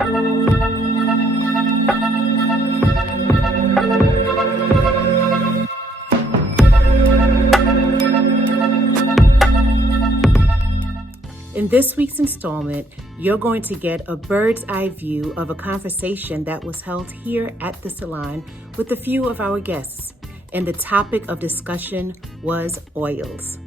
In this week's installment, you're going to get a bird's eye view of a conversation that was held here at the salon with a few of our guests, and the topic of discussion was oils.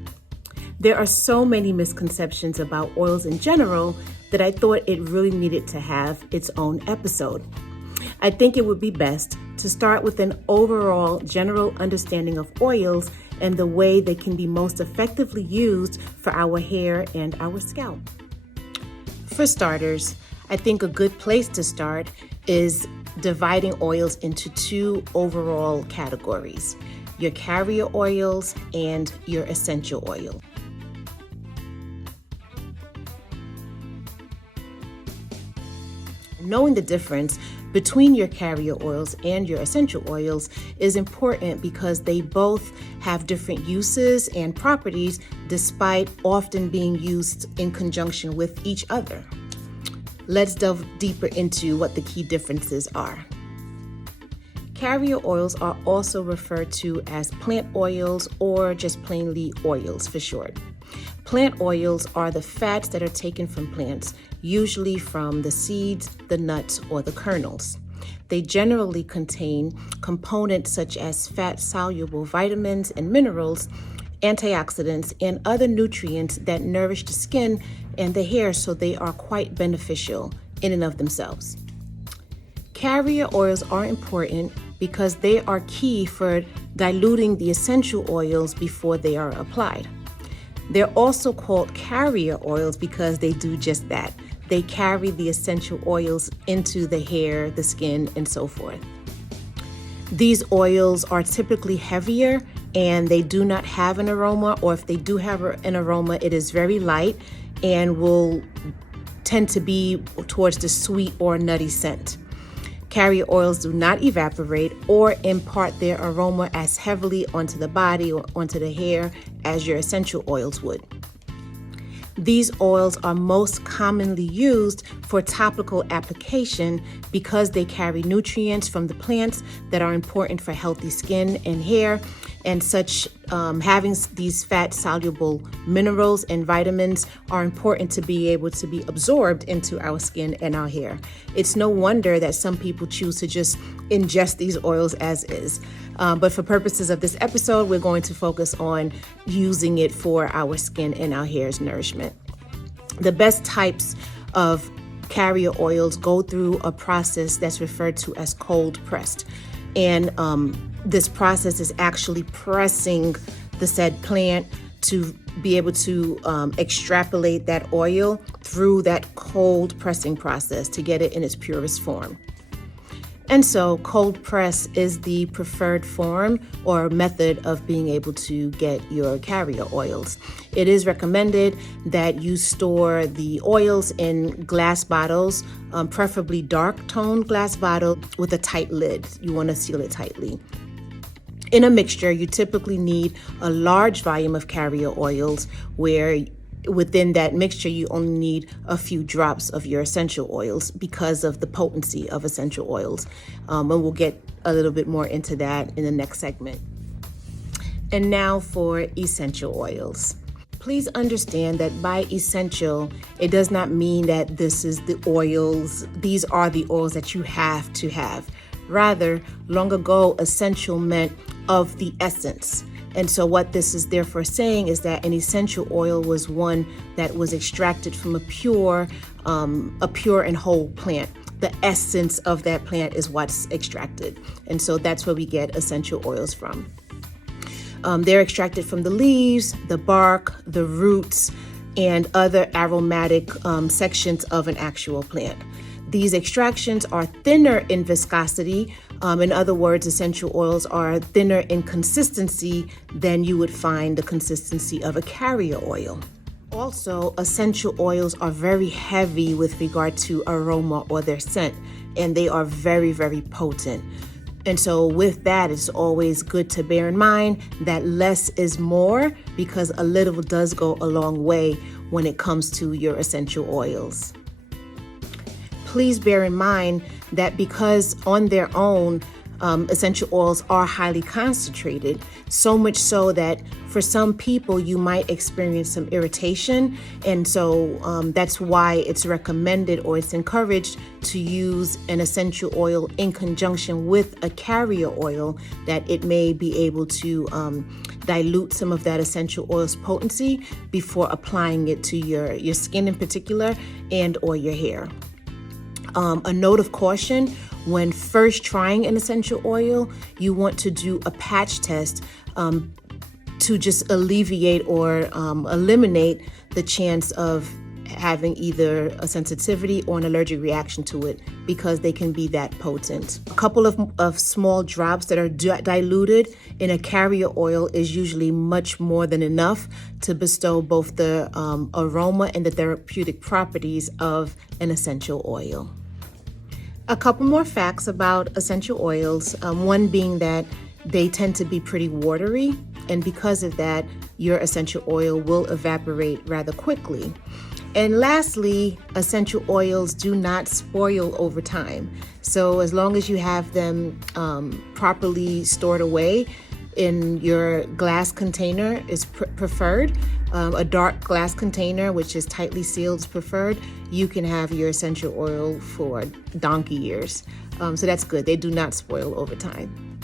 There are so many misconceptions about oils in general that I thought it really needed to have its own episode. I think it would be best to start with an overall general understanding of oils and the way they can be most effectively used for our hair and our scalp. For starters, I think a good place to start is dividing oils into two overall categories: your carrier oils and your essential oil. Knowing the difference between your carrier oils and your essential oils is important because they both have different uses and properties despite often being used in conjunction with each other. Let's delve deeper into what the key differences are. Carrier oils are also referred to as plant oils or just plainly oils for short. Plant oils are the fats that are taken from plants, usually from the seeds, the nuts, or the kernels. They generally contain components such as fat-soluble vitamins and minerals, antioxidants, and other nutrients that nourish the skin and the hair, so they are quite beneficial in and of themselves. Carrier oils are important because they are key for diluting the essential oils before they are applied. They're also called carrier oils because they do just that. They carry the essential oils into the hair, the skin, and so forth. These oils are typically heavier and they do not have an aroma, or if they do have an aroma, it is very light and will tend to be towards the sweet or nutty scent. Carrier oils do not evaporate or impart their aroma as heavily onto the body or onto the hair as your essential oils would. These oils are most commonly used for topical application because they carry nutrients from the plants that are important for healthy skin and hair, and such having these fat-soluble minerals and vitamins are important to be able to be absorbed into our skin and our hair. It's no wonder that some people choose to just ingest these oils as is. But for purposes of this episode, we're going to focus on using it for our skin and our hair's nourishment. The best types of carrier oils go through a process that's referred to as cold pressed. And this process is actually pressing the said plant to be able to extrapolate that oil through that cold pressing process to get it in its purest form. And so cold press is the preferred form or method of being able to get your carrier oils. It is recommended that you store the oils in glass bottles, preferably dark toned glass bottle with a tight lid. You want to seal it tightly. In a mixture, you typically need a large volume of carrier oils where within that mixture, you only need a few drops of your essential oils because of the potency of essential oils. And we'll get a little bit more into that in the next segment. And now for essential oils. Please understand that by essential, it does not mean that this is the oils, these are the oils that you have to have. Rather, long ago, essential meant of the essence. And so what this is therefore saying is that an essential oil was one that was extracted from a pure and whole plant. The essence of that plant is what's extracted. And so that's where we get essential oils from. They're extracted from the leaves, the bark, the roots, and other aromatic sections of an actual plant. These extractions are thinner in viscosity. In other words, essential oils are thinner in consistency than you would find the consistency of a carrier oil. Also, essential oils are very heavy with regard to aroma or their scent, and they are very, very potent. And so with that, it's always good to bear in mind that less is more, because a little does go a long way when it comes to your essential oils. please bear in mind that because on their own, essential oils are highly concentrated, so much so that for some people you might experience some irritation. And so that's why it's recommended or it's encouraged to use an essential oil in conjunction with a carrier oil, that it may be able to dilute some of that essential oil's potency before applying it to your skin in particular and or your hair. A note of caution: when first trying an essential oil, you want to do a patch test to just alleviate or eliminate the chance of having either a sensitivity or an allergic reaction to it, because they can be that potent. A couple of small drops that are diluted in a carrier oil is usually much more than enough to bestow both the aroma and the therapeutic properties of an essential oil. A couple more facts about essential oils, one being that they tend to be pretty watery, and because of that, your essential oil will evaporate rather quickly. And lastly, essential oils do not spoil over time. So as long as you have them properly stored away in your glass container is preferred. A dark glass container, which is tightly sealed, is preferred. You can have your essential oil for donkey years. So that's good. They do not spoil over time.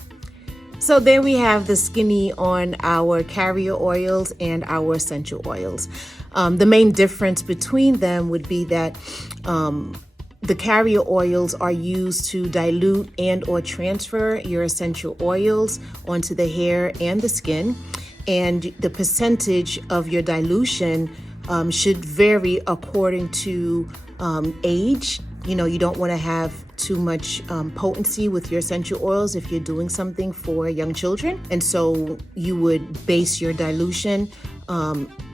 So there we have the skinny on our carrier oils and our essential oils. The main difference between them would be that the carrier oils are used to dilute and or transfer your essential oils onto the hair and the skin. And the percentage of your dilution should vary according to age. You know, you don't want to have too much potency with your essential oils if you're doing something for young children. And so you would base your dilution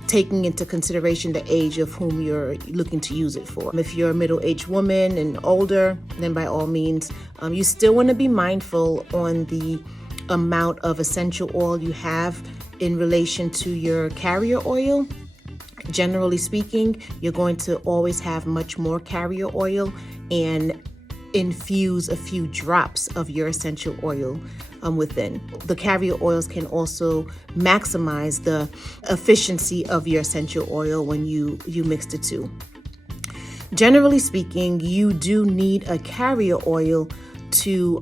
taking into consideration the age of whom you're looking to use it for. If you're a middle-aged woman and older, then by all means, you still want to be mindful on the amount of essential oil you have in relation to your carrier oil. Generally speaking, you're going to always have much more carrier oil and infuse a few drops of your essential oil within. The carrier oils can also maximize the efficiency of your essential oil when you mix the two. Generally speaking, you do need a carrier oil to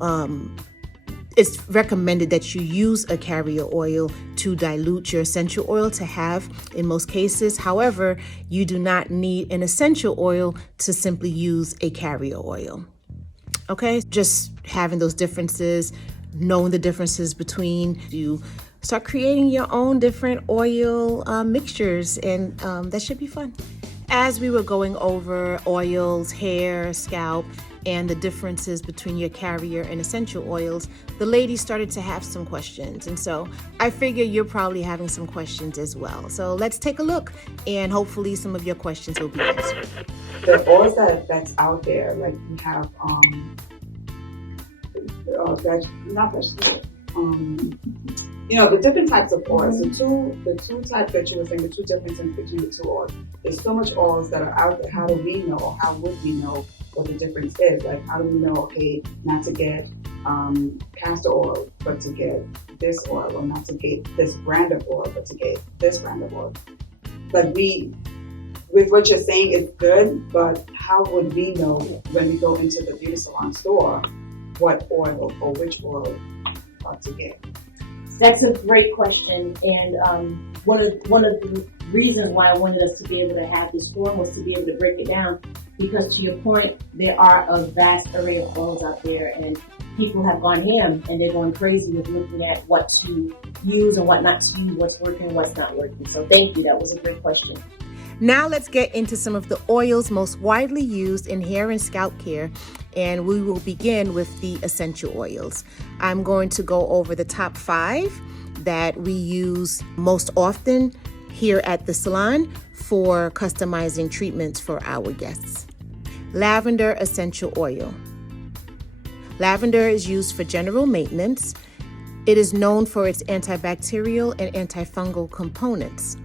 it's recommended that you use a carrier oil to dilute your essential oil to have in most cases. However, you do not need an essential oil to simply use a carrier oil. Okay, just having those differences, knowing the differences between, you start creating your own different oil mixtures, and that should be fun. As we were going over oils, hair, scalp, and the differences between your carrier and essential oils, the ladies started to have some questions. And so I figure you're probably having some questions as well. So let's take a look, and hopefully some of your questions will be answered. The oils that's out there, like we have, the different types of oils. The two types that you were saying, the two differences between the two oils. There's so much oils that are out there. How do we know, or how would we know what the difference is? Like, how do we know, okay, not to get castor oil, but to get this oil, or not to get this brand of oil, but to get this brand of oil? But with what you're saying, it's good, but how would we know when we go into the beauty salon store what oil or which oil to get? That's a great question, and one of the reasons why I wanted us to be able to have this forum was to be able to break it down, because to your point, there are a vast array of oils out there, and people have gone ham and they're going crazy with looking at what to use and what not to use, what's working and what's not working. So thank you, that was a great question. Now let's get into some of the oils most widely used in hair and scalp care, and we will begin with the essential oils. I'm going to go over the top 5 that we use most often here at the salon for customizing treatments for our guests. Lavender essential oil. Lavender is used for general maintenance. It is known for its antibacterial and antifungal components.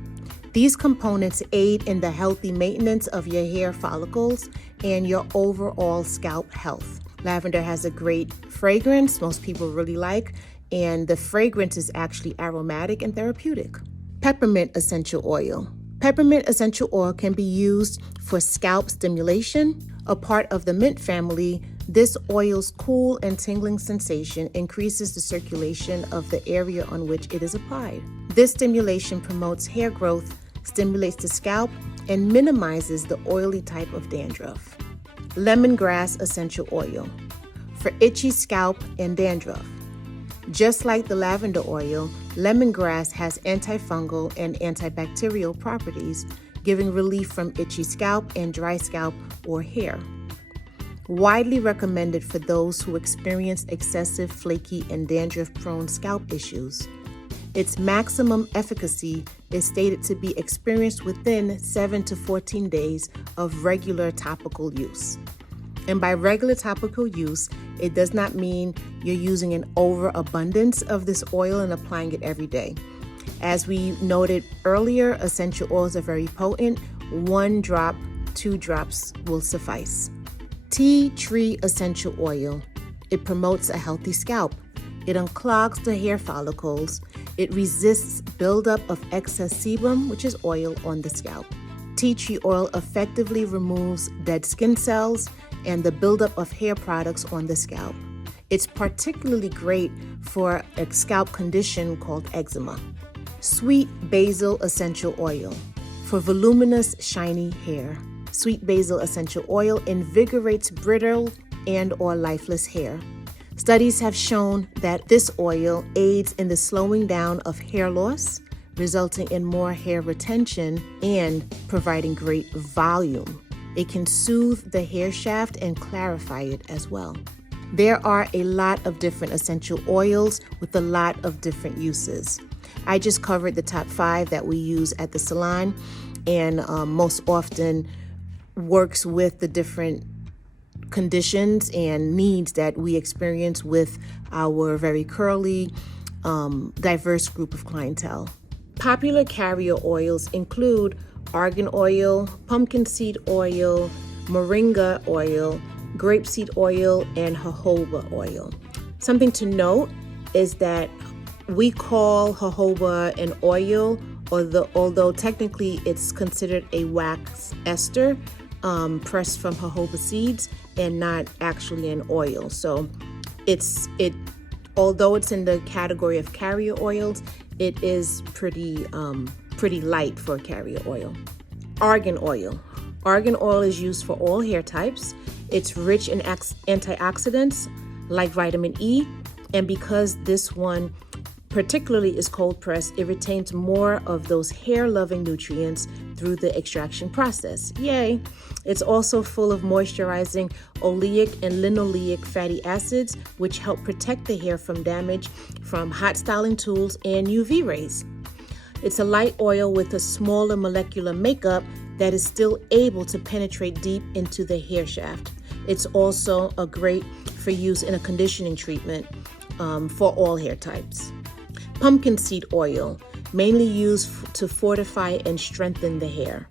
These components aid in the healthy maintenance of your hair follicles and your overall scalp health. Lavender has a great fragrance most people really like, and the fragrance is actually aromatic and therapeutic. Peppermint essential oil. Peppermint essential oil can be used for scalp stimulation. A part of the mint family, this oil's cool and tingling sensation increases the circulation of the area on which it is applied. This stimulation promotes hair growth, stimulates the scalp, and minimizes the oily type of dandruff. Lemongrass essential oil for itchy scalp and dandruff. Just like the lavender oil, lemongrass has antifungal and antibacterial properties, giving relief from itchy scalp and dry scalp or hair. Widely recommended for those who experience excessive flaky and dandruff-prone scalp issues. Its maximum efficacy is stated to be experienced within 7 to 14 days of regular topical use. And by regular topical use, it does not mean you're using an overabundance of this oil and applying it every day. As we noted earlier, essential oils are very potent. 1 drop, 2 drops will suffice. Tea tree essential oil. It promotes a healthy scalp. It unclogs the hair follicles. It resists buildup of excess sebum, which is oil on the scalp. Tea tree oil effectively removes dead skin cells and the buildup of hair products on the scalp. It's particularly great for a scalp condition called eczema. Sweet basil essential oil for voluminous, shiny hair. Sweet basil essential oil invigorates brittle and or lifeless hair. Studies have shown that this oil aids in the slowing down of hair loss, resulting in more hair retention and providing great volume. It can soothe the hair shaft and clarify it as well. There are a lot of different essential oils with a lot of different uses. I just covered the top 5 that we use at the salon and most often works with the different conditions and needs that we experience with our very curly, diverse group of clientele. Popular carrier oils include argan oil, pumpkin seed oil, moringa oil, grapeseed oil, and jojoba oil. Something to note is that we call jojoba an oil, although technically it's considered a wax ester pressed from jojoba seeds and not actually an oil. So although it's in the category of carrier oils, it is pretty light for a carrier oil. Argan oil. Argan oil is used for all hair types. It's rich in antioxidants like vitamin E, and because this one particularly is cold pressed, it retains more of those hair-loving nutrients through the extraction process. Yay! It's also full of moisturizing oleic and linoleic fatty acids, which help protect the hair from damage from hot styling tools and UV rays. It's a light oil with a smaller molecular makeup that is still able to penetrate deep into the hair shaft. It's also a great for use in a conditioning treatment for all hair types. Pumpkin seed oil, mainly used to fortify and strengthen the hair.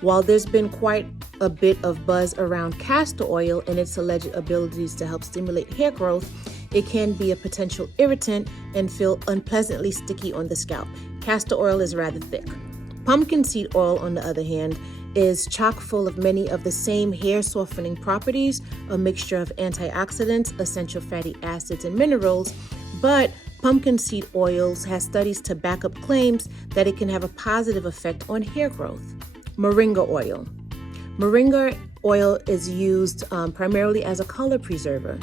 While there's been quite a bit of buzz around castor oil and its alleged abilities to help stimulate hair growth, it can be a potential irritant and feel unpleasantly sticky on the scalp. Castor oil is rather thick. Pumpkin seed oil, on the other hand, is chock full of many of the same hair softening properties, a mixture of antioxidants, essential fatty acids, and minerals, but pumpkin seed oils has studies to back up claims that it can have a positive effect on hair growth. Moringa oil. Moringa oil is used primarily as a color preserver.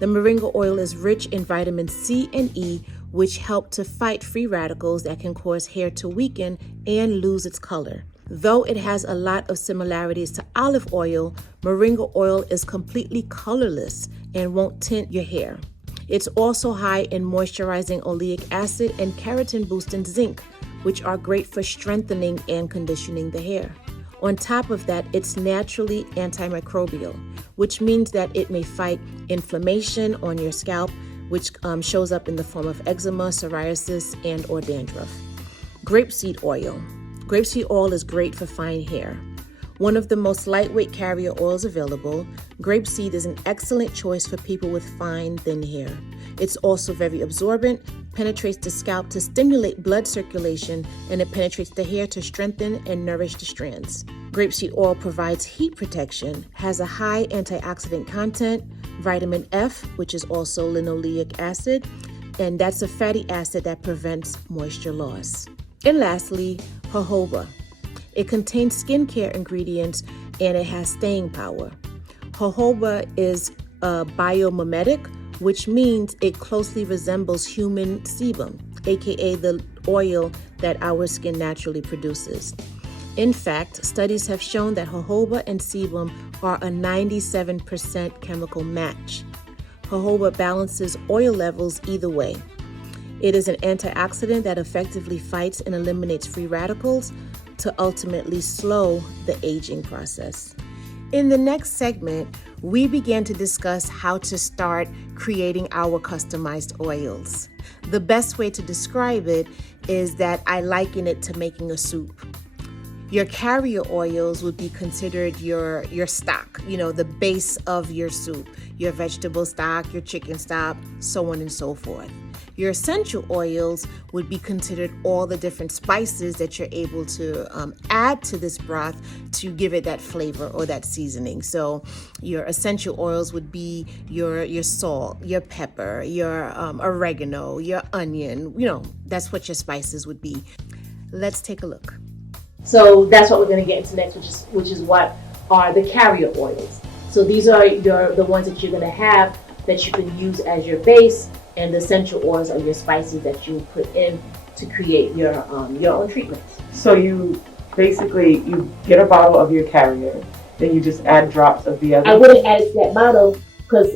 The moringa oil is rich in vitamin C and E, which help to fight free radicals that can cause hair to weaken and lose its color. Though it has a lot of similarities to olive oil, moringa oil is completely colorless and won't tint your hair. It's also high in moisturizing oleic acid and keratin-boosting zinc, which are great for strengthening and conditioning the hair. On top of that, it's naturally antimicrobial, which means that it may fight inflammation on your scalp, which shows up in the form of eczema, psoriasis, and or dandruff. Grapeseed oil. Grapeseed oil is great for fine hair. One of the most lightweight carrier oils available, grapeseed is an excellent choice for people with fine, thin hair. It's also very absorbent, penetrates the scalp to stimulate blood circulation, and it penetrates the hair to strengthen and nourish the strands. Grapeseed oil provides heat protection, has a high antioxidant content, vitamin F, which is also linoleic acid, and that's a fatty acid that prevents moisture loss. And lastly, jojoba. It contains skincare ingredients and it has staying power. Jojoba is a biomimetic, which means it closely resembles human sebum, aka the oil that our skin naturally produces. In fact, studies have shown that jojoba and sebum are a 97% chemical match. Jojoba balances oil levels either way. It is an antioxidant that effectively fights and eliminates free radicals to ultimately slow the aging process. In the next segment, we began to discuss how to start creating our customized oils. The best way to describe it is that I liken it to making a soup. Your carrier oils would be considered your stock, the base of your soup, your vegetable stock, your chicken stock, so on and so forth. Your essential oils would be considered all the different spices that you're able to add to this broth to give it that flavor or that seasoning. So your essential oils would be your salt, your pepper, your oregano, your onion. That's what your spices would be. Let's take a look. So that's what we're going to get into next, which is what are the carrier oils. So these are the ones that you're going to have that you can use as your base, and the essential oils are your spices that you put in to create your own treatments. So you basically get a bottle of your carrier, then you just add drops of the other. I wouldn't add it to that bottle because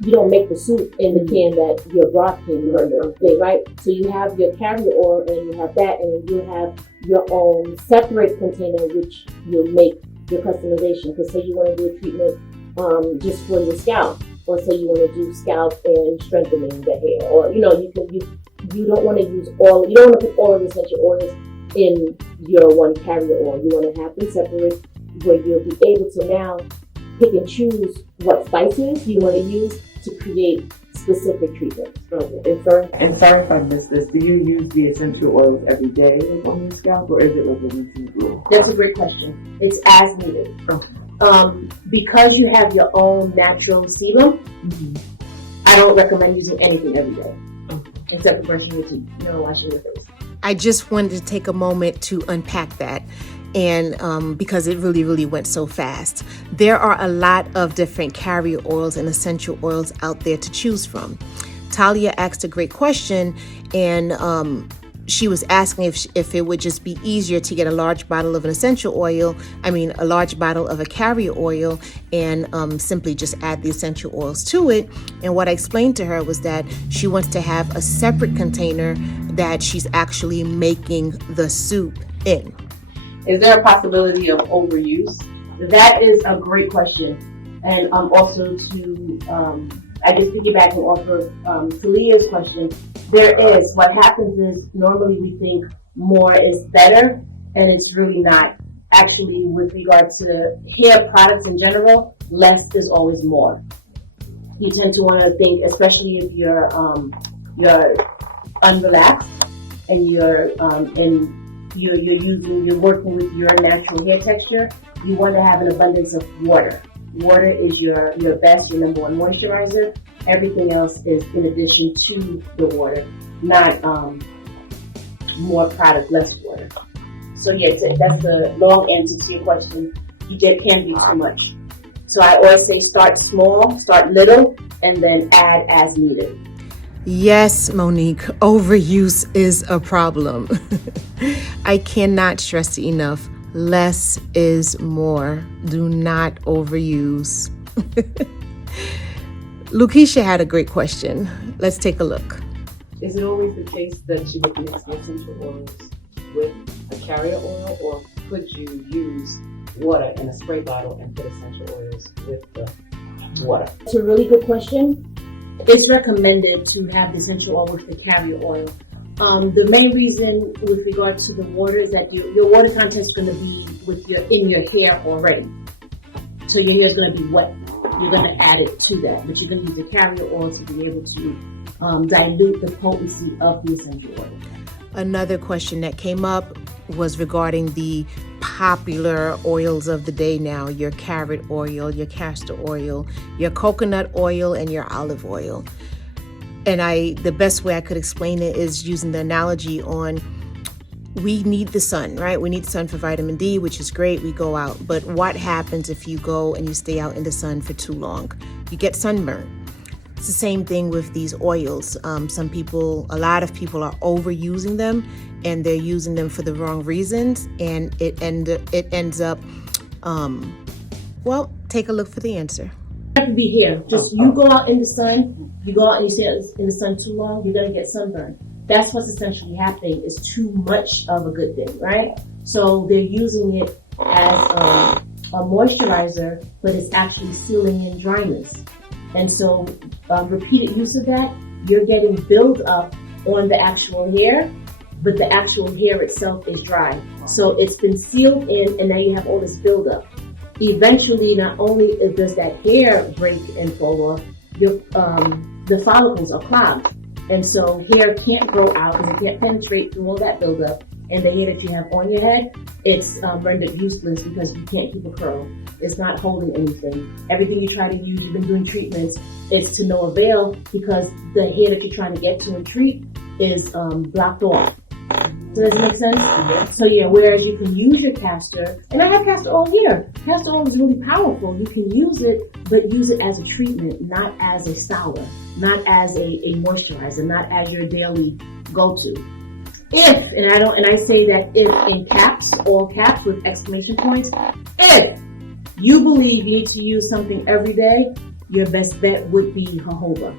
you don't make the soup in the can that your broth can be in, right? So you have your carrier oil and you have that, and then you have your own separate container which you'll make your customization. Because say you want to do a treatment just for your scalp, or say you want to do scalp and strengthening the hair, or you don't want to use all, you don't want to put all of the essential oils in your one carrier oil. You want to have them separate where you'll be able to now pick and choose what spices you want to use to create specific treatments. And sorry if I missed this, do you use the essential oils every day on your scalp, or is it like a routine rule? That's a great question. It's as needed. Okay. Because you have your own natural sebum, I don't recommend using anything every day, except for brushing your teeth, washing your face. I just wanted to take a moment to unpack that, and because it really, really went so fast. There are a lot of different carrier oils and essential oils out there to choose from. Talia asked a great question, and she was asking if it would just be easier to get a large bottle of a large bottle of a carrier oil, and simply just add the essential oils to it. And what I explained to her was that she wants to have a separate container that she's actually making the soup in. Is there a possibility of overuse? That is a great question. And also to, I guess piggybacking off of Talia's question, there is. What happens is normally we think more is better, and it's really not. Actually, with regard to hair products in general, less is always more. You tend to want to think, especially if you're unrelaxed and you're working with your natural hair texture, you want to have an abundance of water. Water is your best, your number one moisturizer. Everything else is in addition to the water, not more product, less water. So yes, that's the long answer to your question. There can be too much. So I always say start small, start little, and then add as needed. Yes, Monique, overuse is a problem. I cannot stress enough. Less is more. Do not overuse. Lucretia had a great question. Let's take a look. Is it always the case that you would mix the essential oils with a carrier oil, or could you use water in a spray bottle and put essential oils with the water? It's a really good question. It's recommended to have the essential oil with the carrier oil. The main reason with regard to the water is that your water content is going to be in your hair already. So your hair is going to be wet. You're going to add it to that, but you're going to use the carrier oil to be able to dilute the potency of the essential oil. Another question that came up was regarding the popular oils of the day now, your carrot oil, your castor oil, your coconut oil, and your olive oil. And the best way I could explain it is using the analogy on we need the sun, right? We need the sun for vitamin D, which is great. We go out. But what happens if you go and you stay out in the sun for too long? You get sunburn. It's the same thing with these oils. A lot of people are overusing them, and they're using them for the wrong reasons, and it ends up, take a look for the answer. Have to be here. Just you go out in the sun, you go out and you stay in the sun too long, you're gonna get sunburn. That's what's essentially happening. Is too much of a good thing, right? So they're using it as a moisturizer, but it's actually sealing in dryness. And so repeated use of that, you're getting build up on the actual hair, but the actual hair itself is dry. So it's been sealed in, and now you have all this build up. Eventually, not only does that hair break and fall off, the follicles are clogged. And so hair can't grow out because it can't penetrate through all that buildup. And the hair that you have on your head, it's rendered useless because you can't keep a curl. It's not holding anything. Everything you try to use, you've been doing treatments, it's to no avail because the hair that you're trying to get to and treat is blocked off. Does that make sense? Mm-hmm. So yeah, whereas you can use your castor, and I have castor oil here. Castor oil is really powerful. You can use it, but use it as a treatment, not as a styler, not as a moisturizer, not as your daily go-to. If, and I say that if in caps, all caps with exclamation points, if you believe you need to use something every day, your best bet would be jojoba.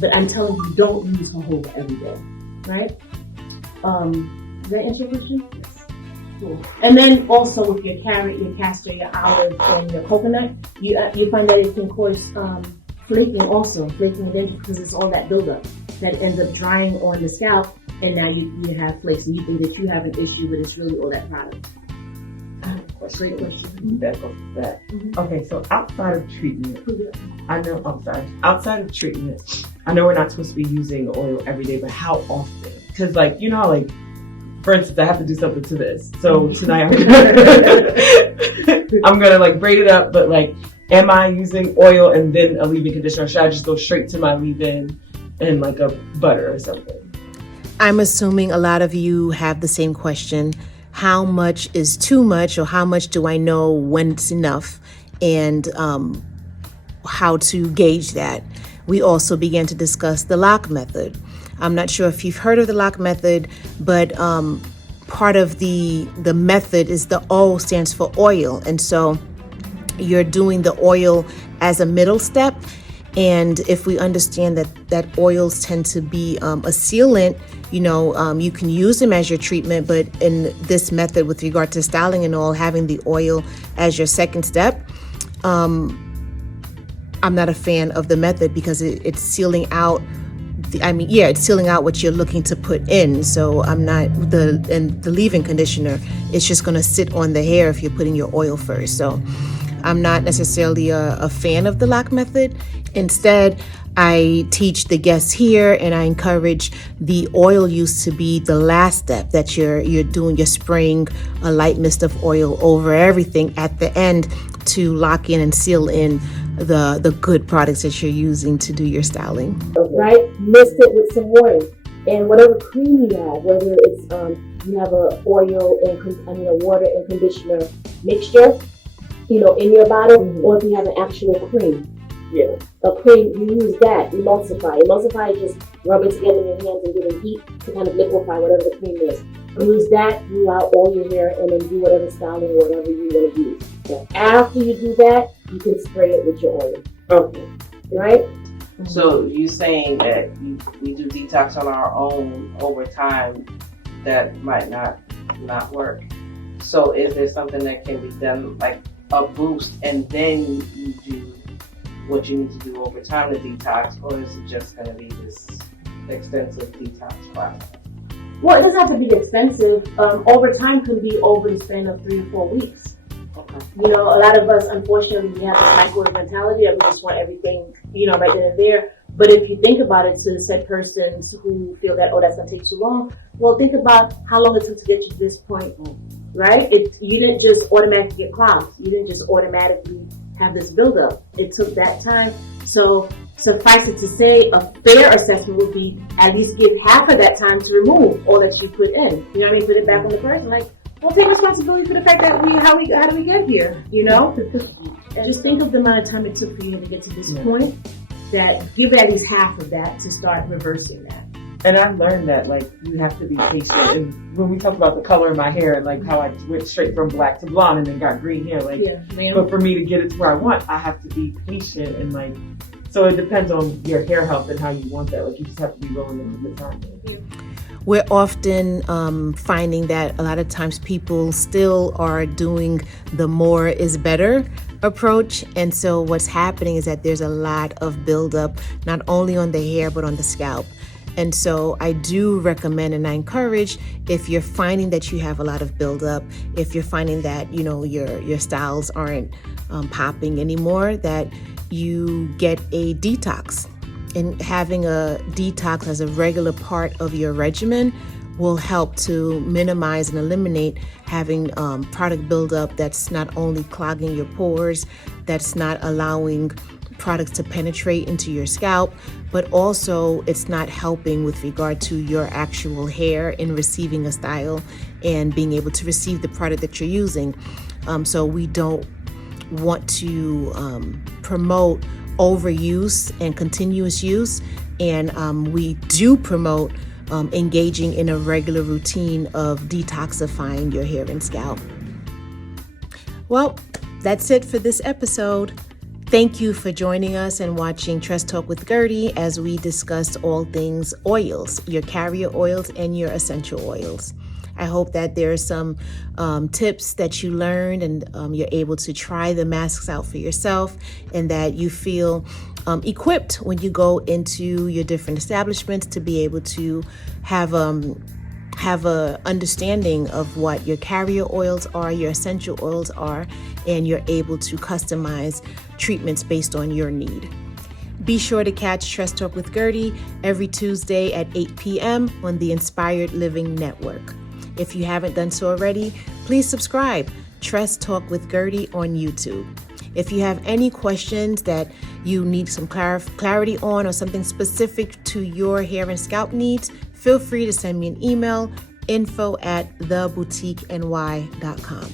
But I'm telling you, don't use jojoba every day, right? Does that answer your question? Yes. Cool. And then also with your carrot, your castor, your olive, and your coconut, you find that it can cause flaking also, flaking it in because it's all that buildup that ends up drying on the scalp, and now you have flakes, and you think that you have an issue, but it's really all that product. Great question. Back off that. Okay, so outside of treatment, outside of treatment, I know we're not supposed to be using the oil every day, but how often? Because for instance, I have to do something to this. So tonight I'm gonna braid it up, but am I using oil and then a leave-in conditioner, or should I just go straight to my leave-in and a butter or something? I'm assuming a lot of you have the same question. How much is too much, or how much do I know when it's enough, and how to gauge that? We also began to discuss the lock method. I'm not sure if you've heard of the lock method, but part of the method is the O stands for oil. And so you're doing the oil as a middle step. And if we understand that oils tend to be a sealant, you can use them as your treatment, but in this method with regard to styling and all, having the oil as your second step, I'm not a fan of the method because it's sealing out. It's sealing out what you're looking to put in. So I'm not the leave-in conditioner. It's just going to sit on the hair if you're putting your oil first. So I'm not necessarily a fan of the lock method. Instead, I teach the guests here, and I encourage the oil use to be the last step that you're doing. You're spraying a light mist of oil over everything at the end to lock in and seal in the good products that you're using to do your styling. Right? Mist it with some water, and whatever cream you have, whether it's you have a oil and water and conditioner mixture, in your bottle, or if you have an actual cream. Yeah. A cream, you use that, emulsify. Emulsify is just rub it together in your hands and give it heat to kind of liquefy whatever the cream is. Use that throughout all your hair, and then do whatever styling or whatever you want to use. So after you do that, you can spray it with your oil. Okay. Right? So you saying that we do detox on our own over time, that might not work. So is there something that can be done, like a boost, and then you do what you need to do over time to detox, or is it just going to be this extensive detox process? Well, it doesn't have to be expensive. Overtime could be over the span of 3 or 4 weeks. Okay. You know, a lot of us, unfortunately, we have a microwave mentality that we just want everything, you know, right then and there. But if you think about it, to said persons who feel that, oh, that's going to take too long, well, think about how long it took to get you to this point, right? You didn't just automatically get clogged. You didn't just automatically have this buildup. It took that time. So suffice it to say, a fair assessment would be at least give half of that time to remove all that you put in. You know what I mean? Put it back on the person. Like, well, take responsibility for the fact that how do we get here? You know? And just think of the amount of time it took for you to get to this point. That give at least half of that to start reversing that. And I've learned that, like, you have to be patient. And when we talk about the color of my hair and, like, how I went straight from black to blonde and then got green hair, like, but for me to get it to where I want, I have to be patient and, like, so it depends on your hair health and how you want that. Like, you just have to be willing to put the time in. We're often finding that a lot of times people still are doing the more is better approach. And so what's happening is that there's a lot of buildup, not only on the hair, but on the scalp. And so I do recommend and I encourage, if you're finding that you have a lot of buildup, if you're finding that, you know, your styles aren't popping anymore, that you get a detox. And having a detox as a regular part of your regimen will help to minimize and eliminate having product buildup that's not only clogging your pores, that's not allowing products to penetrate into your scalp, but also it's not helping with regard to your actual hair in receiving a style and being able to receive the product that you're using. So we don't want to promote overuse and continuous use, and we do promote engaging in a regular routine of detoxifying your hair and scalp. Well, that's it for this episode. Thank you for joining us and watching Tress Talk with Gerdie as we discussed all things oils, your carrier oils and your essential oils. I hope that there are some tips that you learned and you're able to try the masks out for yourself, and that you feel equipped when you go into your different establishments to be able to have a understanding of what your carrier oils are, your essential oils are, and you're able to customize treatments based on your need. Be sure to catch Tress Talk with Gerdie every Tuesday at 8 p.m. on the Inspired Living Network. If you haven't done so already, please subscribe, Tress Talk with Gerdie on YouTube. If you have any questions that you need some clarity on or something specific to your hair and scalp needs, feel free to send me an email, info@theboutiqueny.com.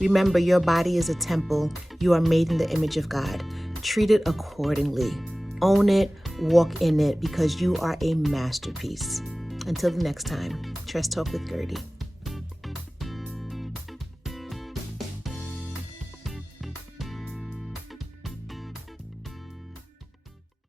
Remember, your body is a temple. You are made in the image of God. Treat it accordingly. Own it, walk in it, because you are a masterpiece. Until the next time, Tress Talk with Gerdie.